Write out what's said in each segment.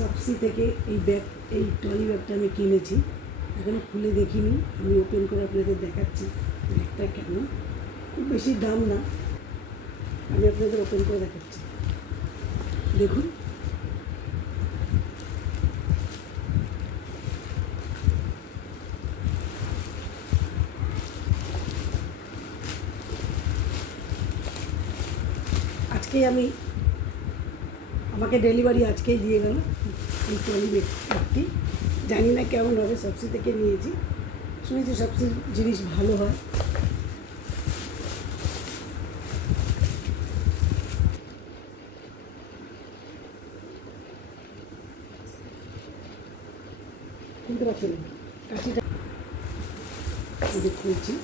শপসি থেকে এই ট্রলি ব্যাগটা আমি কিনেছি, এখনও খুলে দেখিনি। আমি ওপেন করে আপনাদের দেখাচ্ছি ব্যাগটা কেমন। খুব বেশি দাম না, আমি আপনাদের ওপেন করে দেখাচ্ছি। দেখুন, আজকেই আমাকে ডেলিভারি আজকেই দিয়ে গেল এই ট্রলি ব্যাগটি। জানি না কেমন হবে, শপসি থেকে নিয়েছি, শুনেছি শপসি জিনিস ভালো হয়। খুলতে পারছি না, কাঠিটা খুলছি।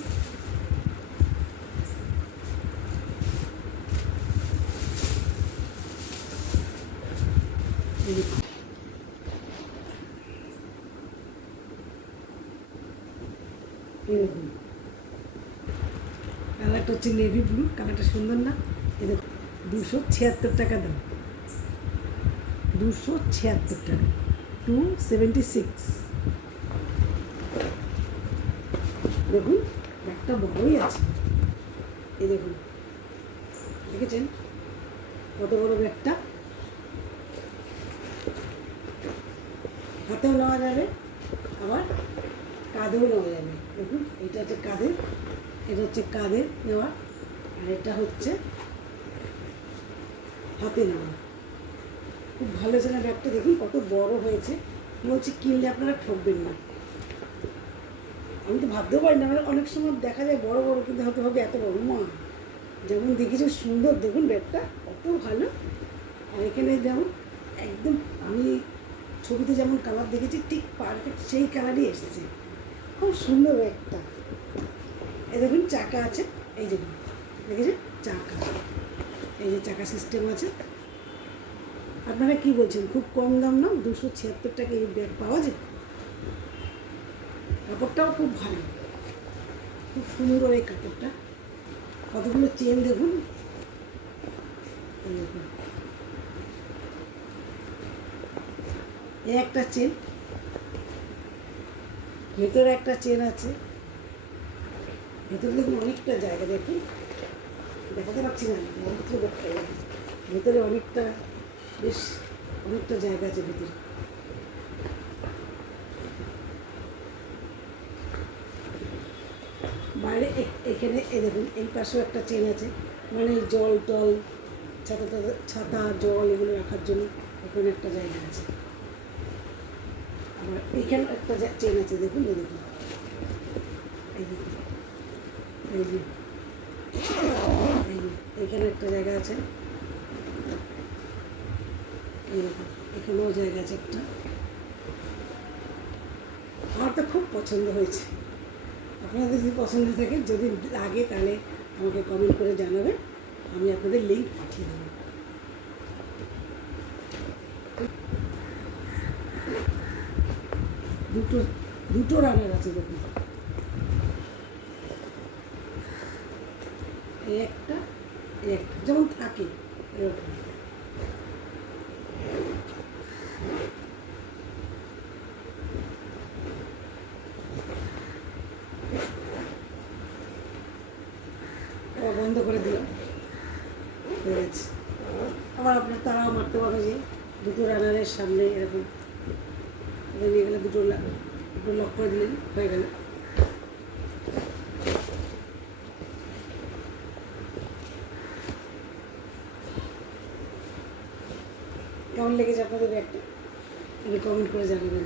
এরকম কালারটা হচ্ছে নেভি ব্লু, কালারটা সুন্দর না? এই দেখুন, 276 টাকা দাম, 276 টাকা, 276। দেখুন একটা বড়ই আছে, এই দেখুন, দেখেছেন কত বড় ব্যাগটা? হাতেও নেওয়া যাবে, আবার কাঁধেও নেওয়া যাবে। দেখুন, এটা হচ্ছে কাঁধের, এটা হচ্ছে কাঁধে নেওয়া, আর এটা হচ্ছে হাতে নেওয়া। খুব ভালো ছিল ব্যাগটা, দেখুন কত বড় হয়েছে। বলছি কিনলে আপনারা ঠকবেন না। আমি তো ভাবতেও পারি না, মানে অনেক সময় দেখা যায় বড় বড়, কিন্তু হয়তো হবে এত বড়। মা যেমন দেখেছি সুন্দর, দেখুন ব্যাগটা কত ভালো। আর এখানে যেমন একদম আমি ছবিতে যেমন কালার দেখেছি, ঠিক পারফেক্ট সেই কালারই এসেছে। খুব সুন্দর ব্যাগটা। এই দেখুন চাকা আছে, এই দেখুন, দেখেছেন চাকা, এই যে চাকা সিস্টেম আছে। আপনারা কি বলছেন, খুব কম দাম না? 276 টাকা এই ব্যাগ পাওয়া যায়। কাপড়টাও খুব ভালো, খুব সুন্দর এই কাপড়টা। কতগুলো চেন দেখুন, এই একটা চেন, ভেতরে একটা চেন আছে, ভেতরে দেখুন অনেকটা জায়গা। দেখুন, দেখাতে পারছি না, ভেতরে অনেকটা, বেশ অনেকটা জায়গা আছে ভেতরে। বাইরে এখানে এই দেখুন, এই পাশেও একটা চেন আছে, মানে জল টল, ছাতা জল এগুলো রাখার জন্য এখানে একটা জায়গা আছে। আবার এখানে একটা চেন আছে, দেখুন, এই দেখুন, এই দেখুন, এই যে এখানে একটা জায়গা আছে, এই দেখুন, এখানেও জায়গা আছে একটা। আমার তো খুব পছন্দ হয়েছে। আপনাদের যদি পছন্দ থাকে, যদি লাগে তাহলে আমাকে কমেন্ট করে জানাবেন, আমি আপনাদের লিঙ্ক পাঠিয়ে দেবো। দুটো রানার আছে, দেখুন, এই একটা যেমন থাকে এরকম। বন্ধ করে দিলাম, হয়ে গেছে। আবার আপনার তারাও মারতে পারবে যে দুটো রানারের সামনে এরকম নিয়ে গেলে দুটো লক করে দিলেন, হয়ে গেল। কেমন লেগেছে আপনাদের ব্যাগটা? আপনি কমেন্ট করে জানাবেন।